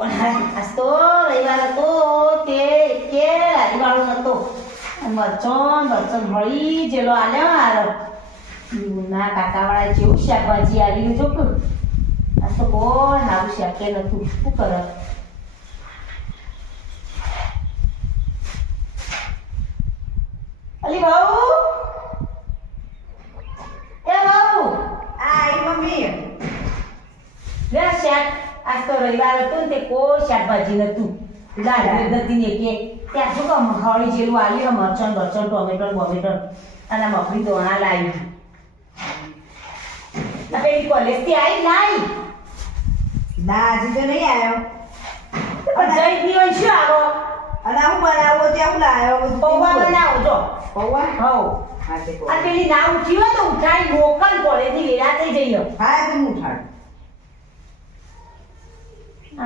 આજ તો રવિવાર હતો તે કે લારીવાળો નતો મરચણ મળી જેલો આલ્યો આરો ના કાકાવાળા જેવું શાકભાજી આવ્યું જો કે આ તો કોઈ સારું શાકે નતું શું કરે અલી બાબુ એ બાબુ આઈ મમ્મી લે શાક આજ તો રવિવાર હતો ને તે કોઈ શાકભાજી નતું લારી નથી ને કે ત્યાં શું કામ હળી જેલું આલ્યું મરચણ ટોમેટો અને મફળી દોણા લાવી પેલી કોલેજથી આવી નાઈ ના હજી તો નહીં આવ્યો પણ જઈ દીવો શું આવો અને હું બનાવો ત્યાં હું લાવ્યો બધું પૌવા બનાવો જો પૌવા હો હા તે આ પેલી ના ઉઠી હોય તો ઉઠાઈ મોકલ કોલેજથી લેરા થઈ જઈએ હા તો હું ઉઠાડ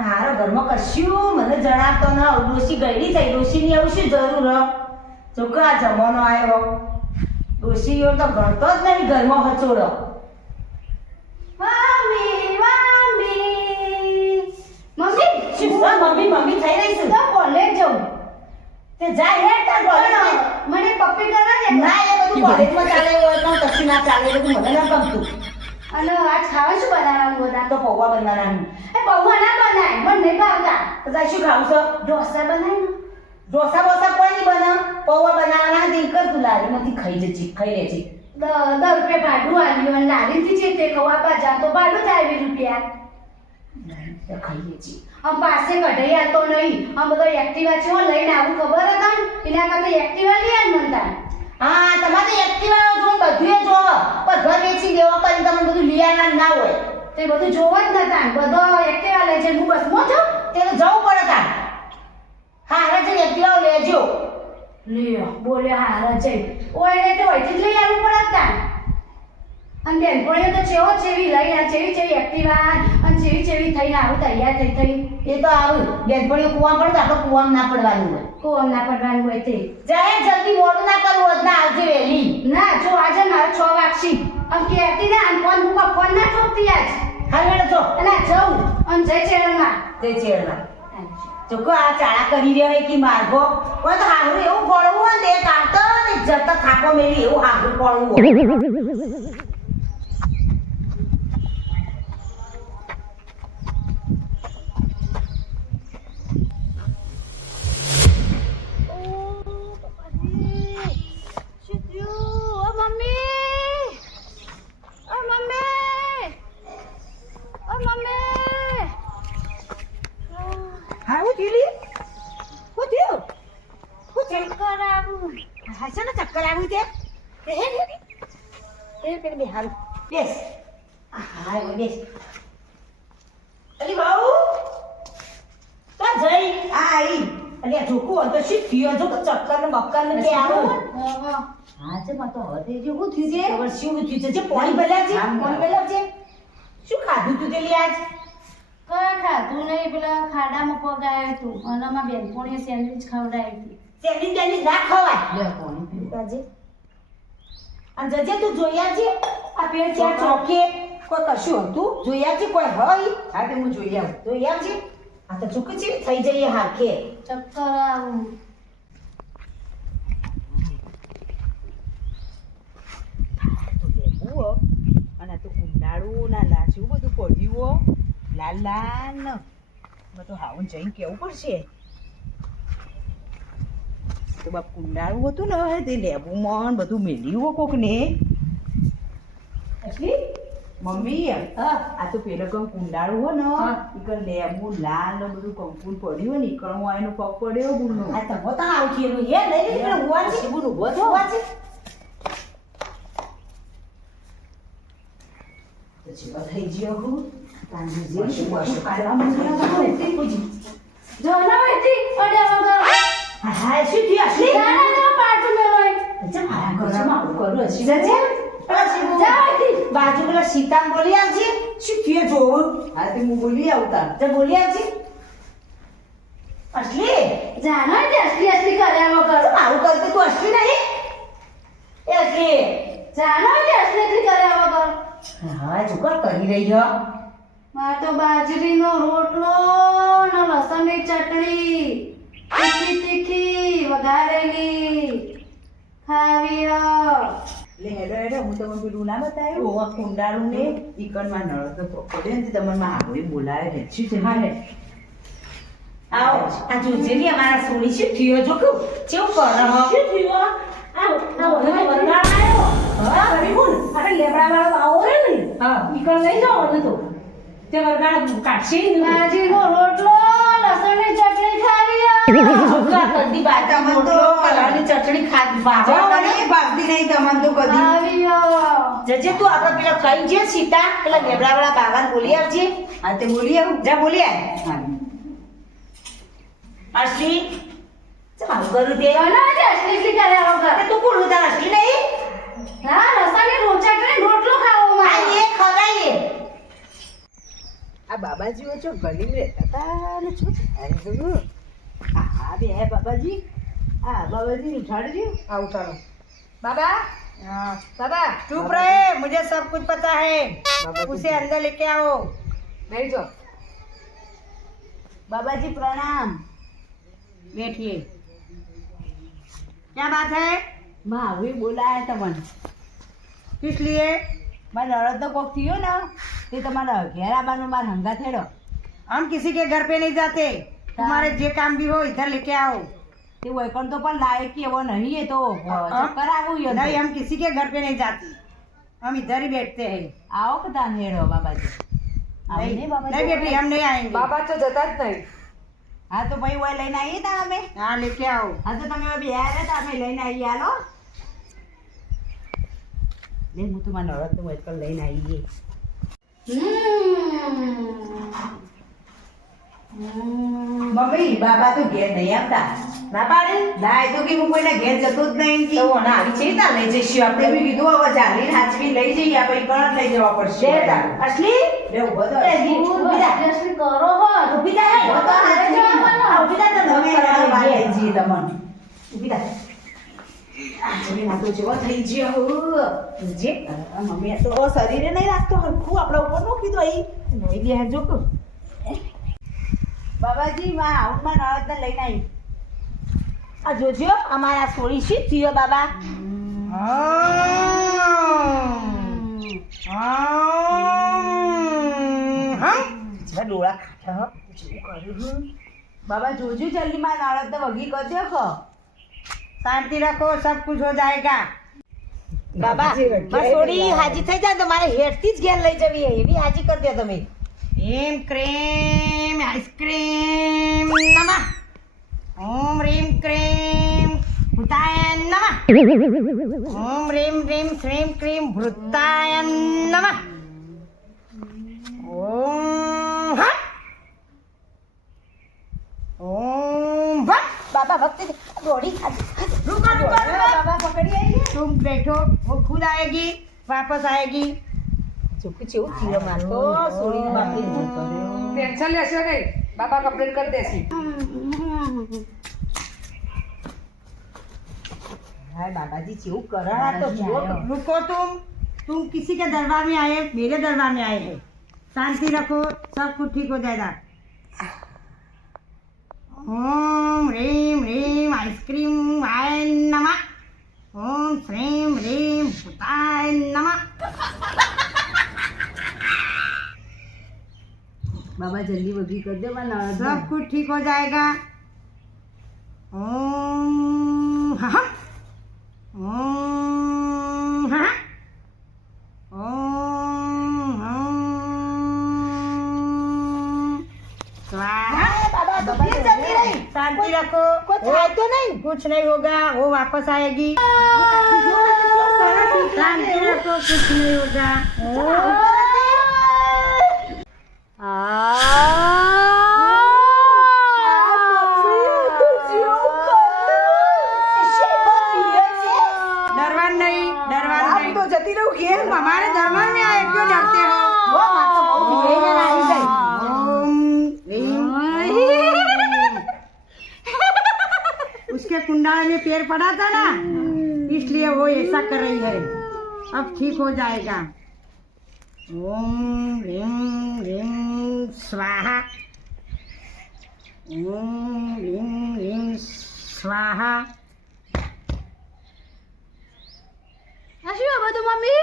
હારો ઘરમાં કશું મને જણાવતો ન ડોશી ગયડી થઈ ડોશીની એવું શું જરૂર હ જોકે આ જમાનો આવ્યો ડોશી તો ગણતો જ નહીં ઘરમાં હચોડો શું મમ્મી થઈ રહી છું તે જાય હેડ તાર કોલેજ ના એ બધું કોલેજમાં ચાલે હોય તો કશું ના ચાલે એ બધું મને ના ગમતું તો પૌવા બનાવવાનું તો તાર શું ખાવું છો ઢોસા બોસા કોઈ નહીં બને પૌવા બનાવવાના દિન કર તું લારીમાંથી ખાઈ લેજે ₹10 ભાડું આવ્યું લારીથી છે તે ખવા જા તો ભાડું થાય 20 રૂપિયા ખાઈ લેજે આમ પાસે કઢાઈ આતો નહીં આમ બધો એક્ટિવા છે લઈને આવું ખબર હતા ને એના કરતા એક્ટિવા લઈ આવ મનતા હા તમારે એક્ટિવા જો બધું જો પણ ઘર વેચી દેવો કરીને તમને બધું લીયાના ના હોય તે બધું જોવ જ નતા બધો એક્ટિવા લઈ જઈને હું બસમાં જાઉં તે તો જવું પડે તાર હા હવે જઈને એક્ટિવા લેજો લ્યો બોલ્યો હારા જઈ ઓય તો અહીંથી જ લઈ આવવું પડે તા અને બેનપણીઓ તો ચેવો ચેવી લઈ આ ચેવી એક્ટિવા અને ચેવી થઈને આવું તૈયાર થઈ એ તો આવું બેનપણીઓ કુવા પડે તો આપણે કુવામાં ના પડવાનું હોય કોમ ના પડવાનું હોય તે જાય જલ્દી મોડું ના કરવું હોત ના આવજે વહેલી ના જો આજે મારે 6 વાગશી અને કહેતી ને અને ફોન મૂકો ફોન ના ઠોકતી આજ હા મેડમ જો અને જવું અને જય ચેરમાં જય ચેરમાં જોકો આ ચાળા કરી રહ્યો કે માર્ગો કોઈ તો હારું એવું પડવું હોય ને તે કાઢતો ને જતા થાકો મેલી એવું હારું પડવું હોય ચક્કર આવ્યું તે બે હારું બેસ હા બેસ અલી બાબુ તો જઈ આઈ અલ્યા જોકો તો શું થયો જો ચક્કર ને બક્કર ને કે આવો હા છે માં તો હવે જે હું થયું છે ખબર શું થયું છે પાણી ભર્યા છે પાણી ભર્યા છે શું ખાધું તું તેલી આજ ખાધું નહીં પેલા ખાડામાં પગાયો તું અને માં બેનપણીએ સેન્ડવિચ ખવડાવી હતી સેન્ડવિચ ના ખવાય લે કોણ તાજે અને જજે તું જોયા છે આ પેડ ચાર ચોકે કોઈ કશું હતું જોયા છે કોઈ હોય હા તે હું જોઈ આવું જોયા છે આ તો ચૂક છે થઈ જઈએ હાકે ચક્કર આવું અને તું કુંડાળું ના લાચું બધું પડ્યું લાલ લાલ બધું હાવું જઈને કેવું પડશે તો બાપ કુંડાળું હતું ને તે લેબુમાં બધું મેલ્યું કોક ને અસલી મમ્મી હા આ તો પેલો કમ કુંડાળું હો ને હા. ઈકણ લેબુ લાલ ને બધું કંકુન પડ્યું હોય ને ઈકણ એનો પગ પડ્યો બુનો આ તો હોતા આવ છે એનું એ લઈ લે પણ હુવા છે બુનો બધો હુવા છે તો જીવા થઈ ગયો હું તાંજી જે શું શું કરશું? કાઢવા મને જો ના હતી અડે વગર હા શું થયું અસલી ના પાટું મેલોય અચ્છા મારા ઘરમાં આવું કરું હશે જજે. જાતી બાજુ પેલા સીતામ બોલી આવજે શું થયું જોવું હા તે હું બોલી આવતા તે બોલી આવજે અસલી જાનો તે અસલી કર્યા વગર મારું કરતું તું અસલી નહીં એ અસલી જાનો તે અસલી કર્યા વગર હા જુગાર કરી રહી છો માં તો બાજરીનો રોટલો ને લસણની ચટણી તીખી તીખી વઘારેલી ખાવી હો. લે હેડો હેડો હું તમને પેલું ના બતાવ્યું ઓવા કુંડાળું ને ઈકણમાં નળ તો પડે ને તમને માં આવે બોલાવે ને શું છે હા લે. આવો આ જોજે ને અમારા સોળી શું થયો જો કેવું કેવું કરે હો. શું થયું? આ ઓલો વરગાડ આવ્યો. હા, કરી બોલ. આપણે લેબડાવાળો આવો રે ને. હા. ઈકણ લઈ જાઓ ને તો. તે વરગાડ કાઢશે ને ભાજીનો રોટલો, લસણની ચટણી ખાવી હો. છોકરા કદી બાટા મોટલો કલાની ચટણી ખાધી ભાવે મને ભાગતી નહીં તમને તો કદી ખાવી હો. જજે તું આપણે પેલા કઈ જે સીતા પેલા લેબડાવાળા બાબાને બોલી આવજે. આ તે બોલી આવું જા બોલી આય. હા અસલી ચમ આવું કરું તે ગણો છે અસલી કરે વગર. અરે તું કોણ તાર અસલી નહીં હા, લસણની રોચકડી રોટલો ખાવો આ મારે. એ ખવડાવીએ. આ બાબાજીઓ છો ગલીમાં રહેતા હતા ને શું થયું? હા બે બાબાજી હા બાબાજી ઉઠાડજો આ ઉઠાડો बाबा बाबा चुप रहे, मुझे सब कुछ पता है. उसे अंदर लेके आओ. बैठ जाओ बाबा जी प्रणाम बैठिए. क्या बात है? माँ अभी बोलाया तमन किस लिए? मारा नड़द तो कोक थियो ना ते तुम्हारा घेर आबानो मार हंगा थेड़ो हम किसी के घर पे नहीं जाते. तुम्हारे जे काम भी हो इधर लेके आओ. ते वो पण तो पण लायक की वो नहीं है तो चक्कर आगो यो नहीं, हम किसी के घर पे नहीं जाते. हम इधर ही बैठते हैं. आओ कता नेड़ो बाबा जी नहीं बेटी, हम नहीं आएंगे. बाबा तो जता ज नहीं हाँ तो भाई वो लઈને आવીએ તા અમે हाँ लेके आओ. હા તો તમે હવે બિહાર હતા અમે લઈને આવીએ હાલો લે હું તમારા નળદ તો વૈકલ લઈને આવીએ મમ્મી બાબા તો ઘેર નહીં આવતા ના પાડે ના એ તો કે હું કોઈના ઘેર જતો જ નહીં તો ના આવી છે તાર લઈ જઈશું આપણે આપણે. બી કીધું હવે ચાલીને હાચવી લઈ જઈએ આપણે કણ લઈ જવા પડશે દે તાર. અસલી લે ઉભો તો ઊભી થા. અસલી કરો હો. ઊભી થા હે. તો હારે જવાનું. આ ઊભી થા તો તમે નવી એના બહાર કરાવી લઈ જઈએ તમને ઊભી થા. આ જમીન આ તો જેવો થઈ ગયો. જે મમ્મી આ તો શરીરે નહીં રાખતો હરખું આપણા ઉપર નો કીધું અહીં નવી બિહાર જો તું. બાબાજી માં આઉટમાં નળદ લઈને આવી આ જોજો અમારા સોળી શી થયો બાબા. ડોળા ખાટા बाबा जोजू जल्दी मार नड़द तो वगी कर दो को शांति रखो, सब कुछ हो जाएगा. બાબા મારી સોળી હાજી થઈ જાય તો મારે હેઠથી જ ઘેર લઈ જવી હે. એવી હાજી કરી દો તમે. એમ ક્રીમ આઈસ્ક્રીમ નમઃ. ઓમ રીમ ક્રીમ ભૂતાય નમઃ. ઓમ રીમ રીમ શ્રીમ ક્રીમ ભૂતાય નમઃ. ઓમ હમ. ओम भट. बाबा भक्ति रोड़ी रुको रुको बाबा पकड़ी आई तुम बैठो, वो खुद आएगी, वापस आएगी. चुप चुप चियो मार तो सोड़ी ने बाप ने टेंशन लेशो नहीं बाबा कंप्लीट कर देसी हाय बाबा जी चिव करा तो रुको. तुम किसी के दरबार में आए, मेरे दरबार में आए हैं. शांति रखो, सब कुछ ठीक हो जाएगा. ओम ह्रीम ह्रीम आइसक्रीम आय नमः. ओम श्रीम ह्रीम भूताय नमः. बाबा जल्दी वगी कर दे मार नड़द सब कुछ ठीक हो जाएगा. ओम हाँ. ओम हाँ. ओम स्वाहा. शांति रखो, कुछ तो नहीं, कुछ नहीं होगा, वो वापस आएगी. शांति रखो, कुछ नहीं होगा. डरवान नहीं, डरवान नहीं. तो जती रहू घेर हमारे दरबार में आए, क्यों डरते हो? वो बात तो बहुत ही है ना आई गई ओम ह्रीम. उसके कुंडाल में पैर पड़ा था ना, इसलिए वो ऐसा कर रही है. अब ठीक हो जाएगा. ओम ह्रीम ह्रीम स्वाहा. ઓમ લીમ લીમ સ્વાહા. આ શું આ બધું મમ્મી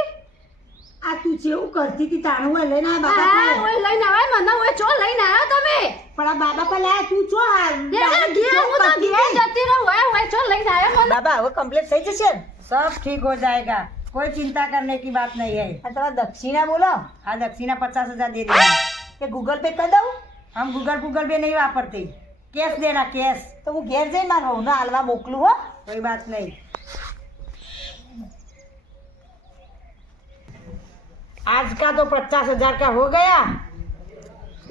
આ તું જેવું કરતી હતી તાણું હોય લઈને આ બાબા હા પાસે. ઓય લઈને આવાય મને ઓય ચો લઈને આવ્યો તમે પણ આ બાબા પર લાયા તું ચો હાલ ઘેર હું તો ઘેર જતી રહું ઓય ચો લઈને આવ્યો મને बाबा वो कंप्लीट सही जैसे सब ठीक हो जाएगा, कोई चिंता करने की बात नहीं है। थोड़ा दक्षिणा बोलो. हाँ दक्षिणा 50,000 दे देना। ये गूगल पे कर दऊं हम गूगल पे नहीं वापरते, कैश देना कैश। तो હું ઘેર જઈને મારા વહુને હાલવા મોકલું હો. कोई बात नहीं। आज का तो 50,000 का हो गया,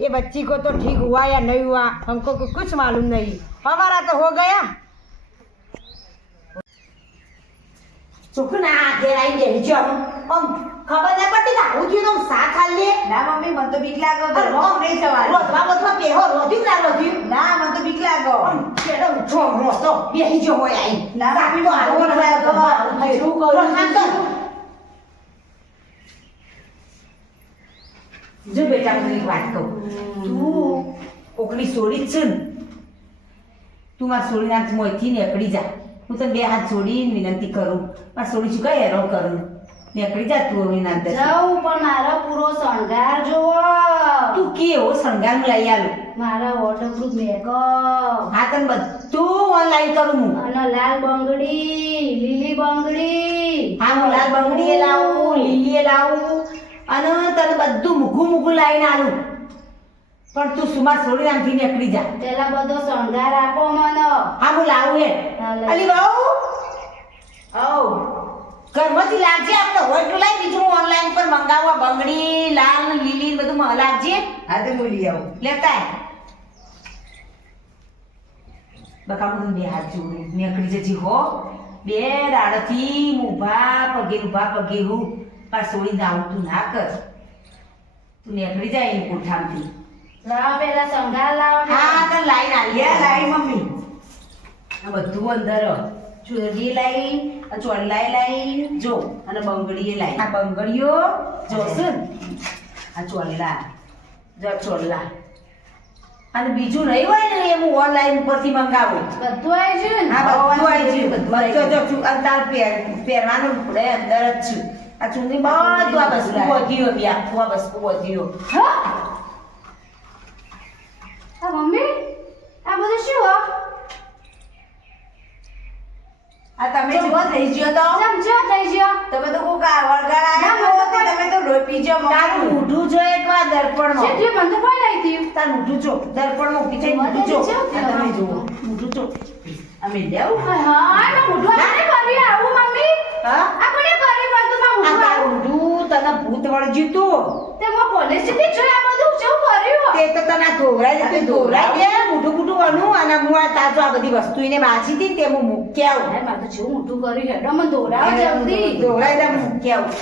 ये बच्ची को तो ठीक हुआ या नहीं हुआ हमको कुछ मालूम नहीं, हमारा तो हो गया। ચોખ્ખું ના ઘેર આવી બેસી જાઓ. આમ ખબર ના પડતી કે આવું થયું તો આમ શાક ખાઈ લે. ના મમ્મી મને તો બીક લાગો, રોધવા બોધવા બેહો રોધ્યું ના રોધ્યું. ના મને તો બીક લાગો। કેડો ઉઠો રોતો બેસી જો હોય આઈ. ના, શાક તો આવો બીક લાગો. આવું થયું. શું કરું રોટલા કર. જો બેટા મને એક વાત કહું. તું કોકની સોડી જ છે ને, તું મારી સોડીના હાથમાંથી નીકળી જા. હું તને બે હાથ જોડીને વિનંતી કરું, મારી સોડી શું કઈ હેરો કરું. નીકળી જા તું હવે ના અંદર. જાઉં પણ મારો પૂરો શણગાર જોવો તું કેવો શણગાર હું લઈ આલું. મારા વોટરપ્રૂફ મેકઅપ હા તને બધું ઓનલાઈન કરું હું. અને લાલ બંગડી લીલી બંગડી હા હું લાલ બંગડીએ લાવું, લીલીએ લાવું અને તને બધું મૂકું મૂકું લાવીને આલું. પણ તું સુમા છોડી આમથી નીકળી જા. પેલા બધો શણગાર આપો મને હા હું લાવું હે. હા, લઈ. અલી બહુ ઘરમાંથી લાવજે. આપણે હોય એટલું લાવી, બીજું હું ઓનલાઈન પર મંગાવવા બંગડી લાલ ને લીલી ને બધું લાવજે. हाँ तो बोलिए आओ। લેતા આય. બકા હું તને બે હાથ જોડું નીકળી જજી હો. બે દાડાથી હું ઊભા પગે હું પાર છોડીને આવું તું ના કર. તું નીકળી જાય એની કોઠામાંથી. લાવો પેલા શણગાર લાવો હા તને લાઈન આલી ये હે, लाई मम्मी। આ બધું અંદર ચૂરડી લાઈ, આ ચોરલાઈ લાઈ જો, અને બંગડીએ લાઈ. આ બંગડીઓ જોશે ને, આ ચોરલા જો આ ચોરલા. અને બીજું નહીં હોય ને એ હું ઓનલાઈન ઉપરથી મંગાવું. બધું આવી ગયું ને હા બધું આવી ગયું. બધું જો છું અંદાર પહેરવાનું પડે અંદર જ છું. આ ચૂંદડી બધું આ બસકું વધ્યો બી આખું આ બસકું વધ્યો. હા આ મમ્મી આ બધું શું હો આ તમે જેવો થઈ ગયો તો સમજો થઈ ગયો તમે તો કોક આ વળગાડ આયા ના, તો તમે તો ડોપી જો તારું મોઢું જો એકવાર દર્પણમાં. છે મને તો કોઈ નહીં થયું તાર મોઢું જો દર્પણમાં ઊભી થઈને મોઢું જો. આ તમે જુઓ મોઢું જો. અમે લેવું હા મેં મોઢું આપણે કરી આવું મમ્મી હા આપણે કરી બધું માં આ મોઢું તારું મોઢું તને ભૂત વળગ્યું તું. તે મો કોલેજ જતી જોઈ આ બધું શું કર્યું તે તો તને આ ધોવરાય તે ધોવરાય દે મોઢું બુઢું વનું અને હું આ તાજો આ બધી વસ્તુ એને બાજી હતી ને તે હું મૂકી આવું. મારે તો જેવું મોઢું કર્યું હેડો મને દોરાવો જલ્દી ધોવરાય દે મૂકી આવું.